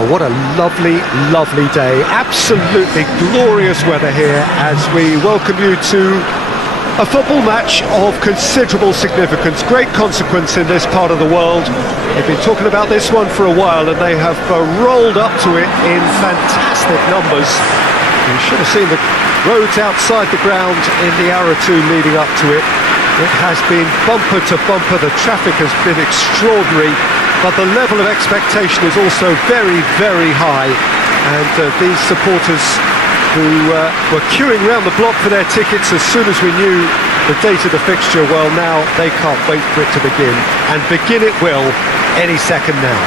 Well, what a lovely, lovely day. Absolutely glorious weather here as we welcome you to a football match of considerable significance, great consequence in this part of the world. They've been talking about this one for a while and they have rolled up to it in fantastic numbers. You should have seen the roads outside the ground in the hour or two leading up to it. It has been bumper to bumper, the traffic has been extraordinary, but the level of expectation is also very, very high. And these supporters who were queuing round the block for their tickets as soon as we knew the date of the fixture, well, now they can't wait for it to begin. And begin it will any second now.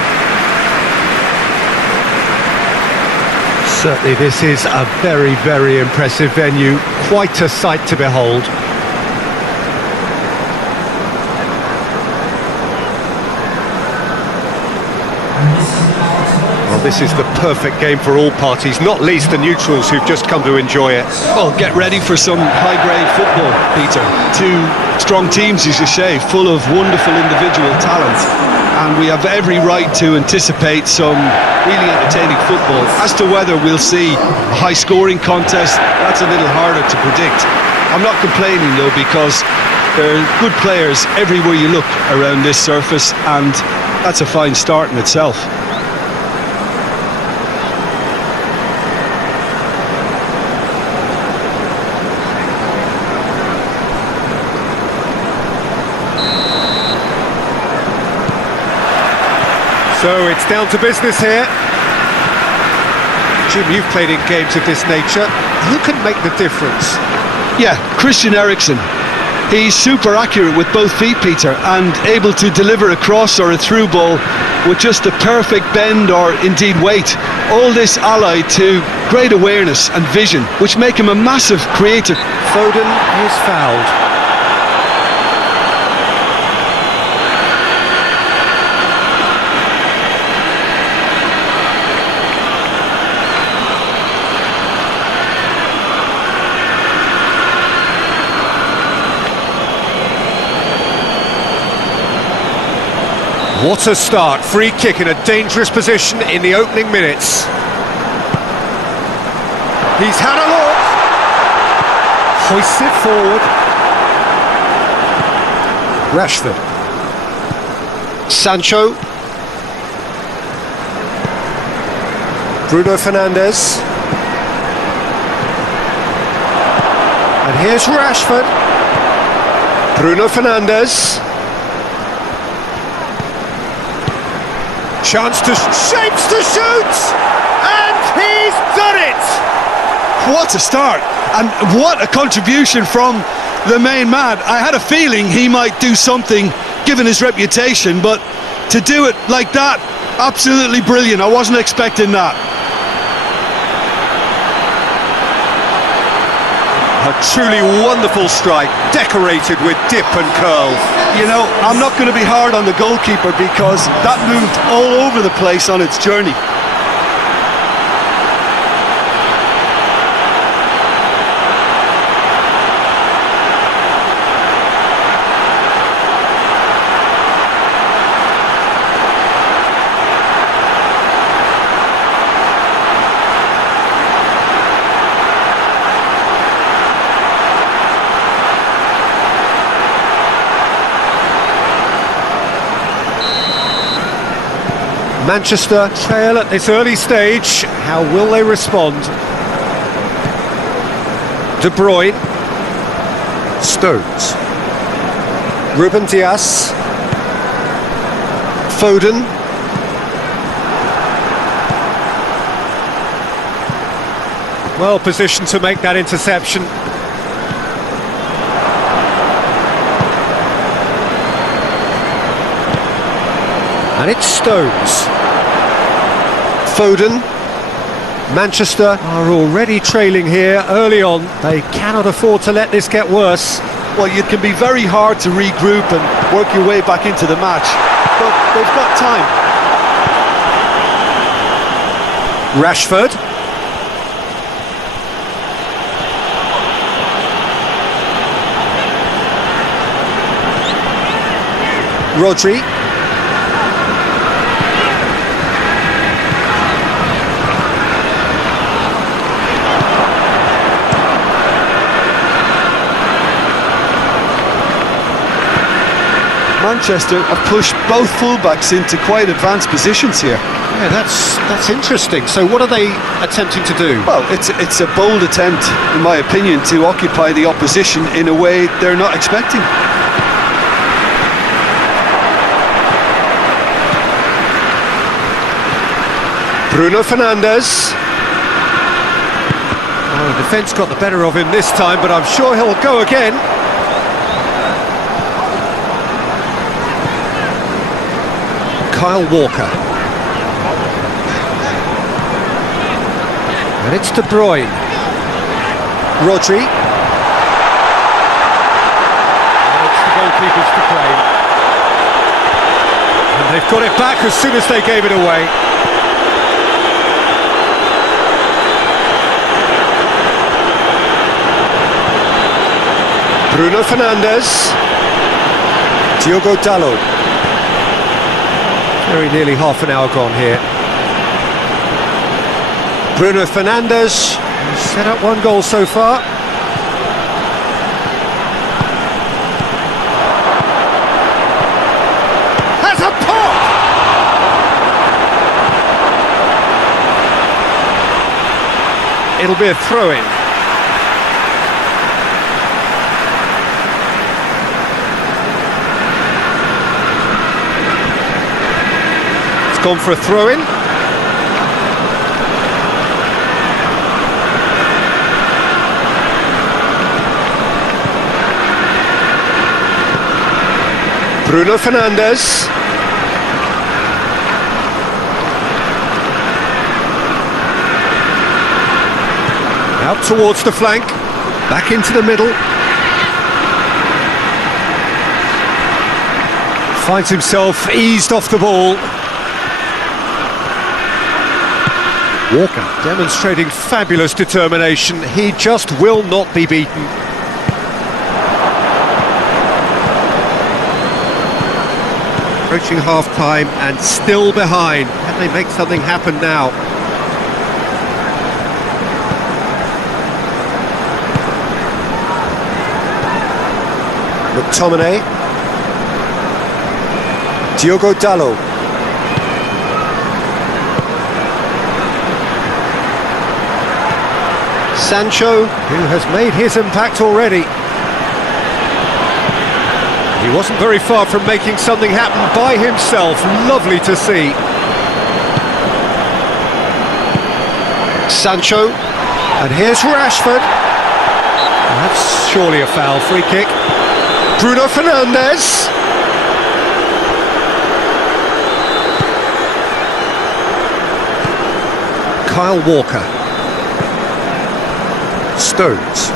Certainly this is a very, very impressive venue, quite a sight to behold. Well, this is the perfect game for all parties, not least the neutrals who've just come to enjoy it. Well, get ready for some high-grade football, Peter. Two strong teams, as you say, full of wonderful individual talent. And we have every right to anticipate some really entertaining football. As to whether we'll see a high-scoring contest, that's a little harder to predict. I'm not complaining, though, because there are good players everywhere you look around this surface, and that's a fine start in itself. So it's down to business here. Jim, you've played in games of this nature. Who can make the difference? Yeah, Christian Eriksen. He's super accurate with both feet, Peter, and able to deliver a cross or a through ball with just the perfect bend or indeed weight. All this allied to great awareness and vision, which make him a massive creator. Foden is fouled. What a start, free kick in a dangerous position in the opening minutes. He's had a look, hoists it forward. Rashford. Sancho. Bruno Fernandes. And here's Rashford. Bruno Fernandes. Chance to shapes to shoot, and he's done it! What a start, and what a contribution from the main man. I had a feeling he might do something given his reputation, but to do it like that, absolutely brilliant. I wasn't expecting that. A truly wonderful strike, decorated with dip and curl. You know, I'm not going to be hard on the goalkeeper because that moved all over the place on its journey. Manchester trail at this early stage. How will they respond? De Bruyne. Stones. Ruben Dias. Foden. Well positioned to make that interception. And it's Stones. Foden. Manchester are already trailing here early on. They cannot afford to let this get worse. Well, it can be very hard to regroup and work your way back into the match, but they've got time. Rashford. Rodri. Manchester have pushed both fullbacks into quite advanced positions here. Yeah, that's interesting. So what are they attempting to do? Well, it's a bold attempt, in my opinion, to occupy the opposition in a way they're not expecting. Bruno Fernandes. Oh, the defence got the better of him this time, but I'm sure he'll go again. Kyle Walker. And it's De Bruyne. Rodri. And it's the goalkeepers to claim. And they've got it back as soon as they gave it away. Bruno Fernandes. Diogo Dalot. Very nearly half an hour gone here. Bruno Fernandes has set up one goal so far. Has a pop! It'll be a throw-in. Gone for a throw-in. Bruno Fernandes. Out towards the flank. Back into the middle. Finds himself eased off the ball. Walker demonstrating fabulous determination. He just will not be beaten. Approaching half-time and still behind. Can they make something happen now? McTominay. Diogo Dalot. Sancho, who has made his impact already. He wasn't very far from making something happen by himself. Lovely to see. Sancho, and here's Rashford. That's surely a foul. Free kick. Bruno Fernandes. Kyle Walker. Stones.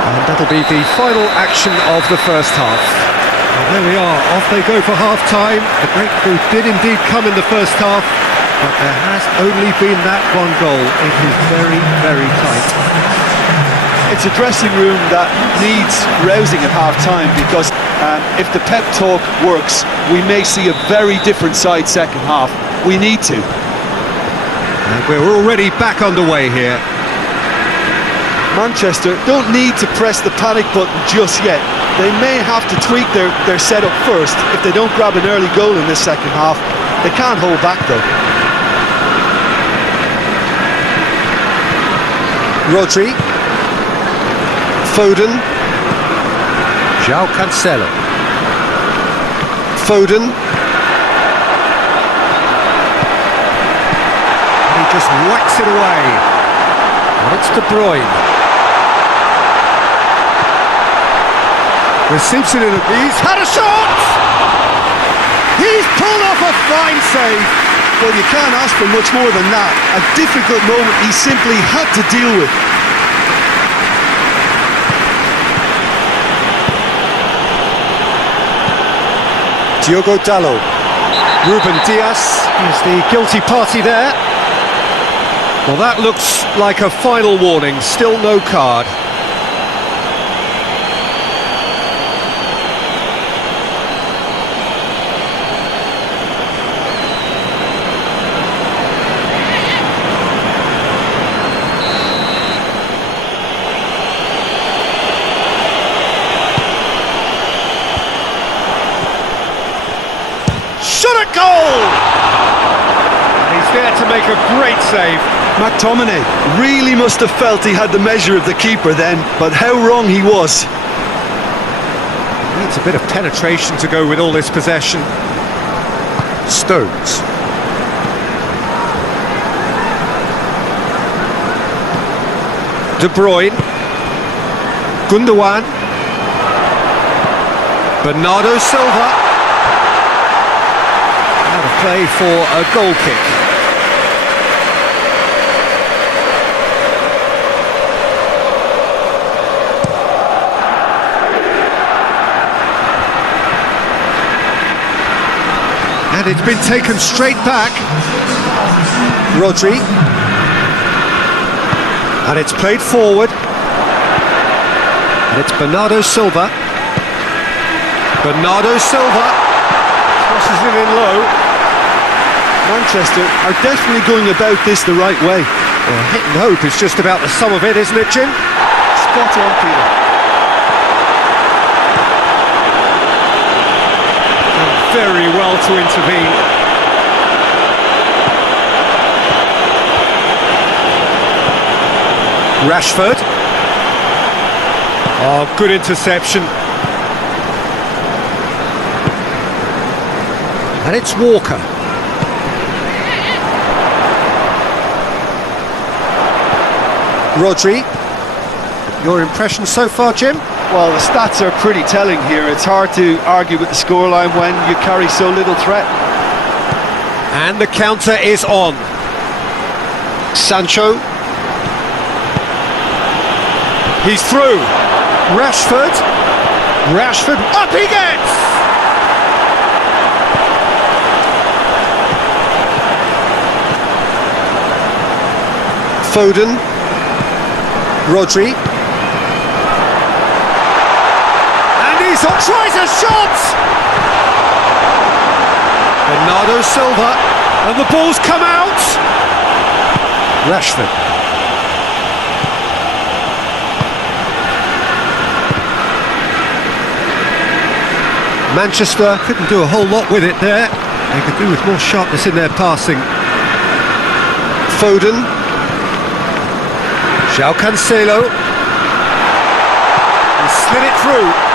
And that'll be the final action of the first half. Well, there we are, off they go for half-time. The breakthrough did indeed come in the first half, but there has only been that one goal. It is very, very tight. It's a dressing room that needs rousing at half-time, because if the pep talk works, we may see a very different side second half. We need to. And we're already back underway here. Manchester don't need to press the panic button just yet. They may have to tweak their setup first if they don't grab an early goal in this second half. They can't hold back though. Rodri. Foden. João Cancelo. Foden. Just whacks it away. And it's De Bruyne. Receives it in. He's had a shot! He's pulled off a fine save. Well, you can't ask for much more than that. A difficult moment he simply had to deal with. Diogo Dalot. Ruben Dias is the guilty party there. Well, that looks like a final warning, still no card. shot at goal! And he's there to make a great save. McTominay really must have felt he had the measure of the keeper then, but how wrong he was. Needs a bit of penetration to go with all this possession. Stones. De Bruyne. Gundogan. Bernardo Silva. Out of play for a goal kick. And it's been taken straight back. Rodri. And it's played forward. And it's Bernardo Silva. Bernardo Silva crosses it in low. Manchester are definitely going about this the right way. Well, hit and hope is just about the sum of it, isn't it, Jim? Spot on, Peter. Very well to intervene. Rashford. Oh, good interception. And it's Walker. Rodri. Your impression so far, Jim? Well, the stats are pretty telling here. It's hard to argue with the scoreline when you carry so little threat. And the counter is on. Sancho. He's through. Rashford. Rashford. Up he gets! Foden. Rodri. Tries a shot! Bernardo Silva, and the ball's come out! Rashford. Manchester couldn't do a whole lot with it there. They could do with more sharpness in their passing. Foden. João Cancelo. He slid it through.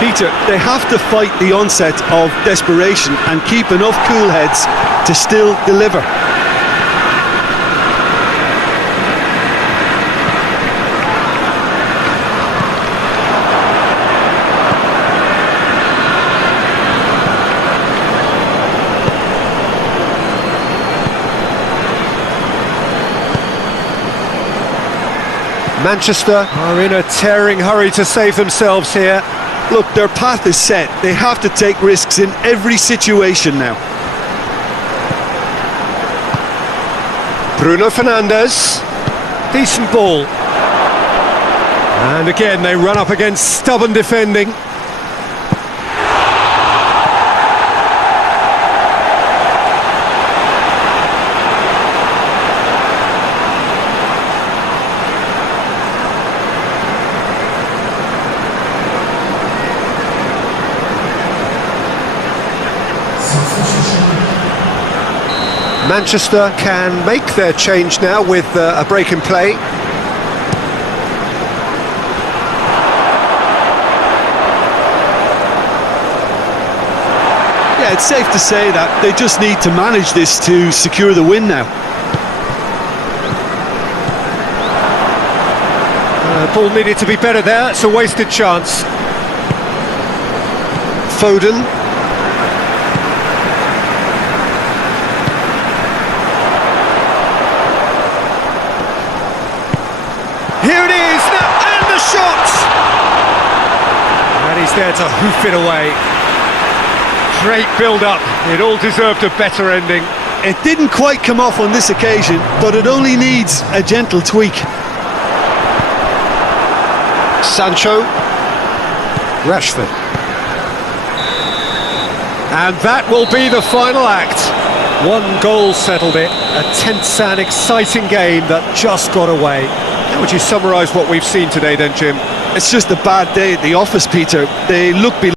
Peter, they have to fight the onset of desperation and keep enough cool heads to still deliver. Manchester are in a tearing hurry to save themselves here. Look, their path is set. They have to take risks in every situation now. Bruno Fernandes. Decent ball. And again, they run up against stubborn defending. Manchester can make their change now with a break in play. Yeah, it's safe to say that they just need to manage this to secure the win now. Ball needed to be better there, it's a wasted chance. Foden. Here it is, and the shot! And he's there to hoof it away. Great build-up, it all deserved a better ending. It didn't quite come off on this occasion, but it only needs a gentle tweak. Sancho. Rashford. And that will be the final act. One goal settled it, a tense and exciting game that just got away. How would you summarise what we've seen today then, Jim? It's just a bad day at the office, Peter. They look below.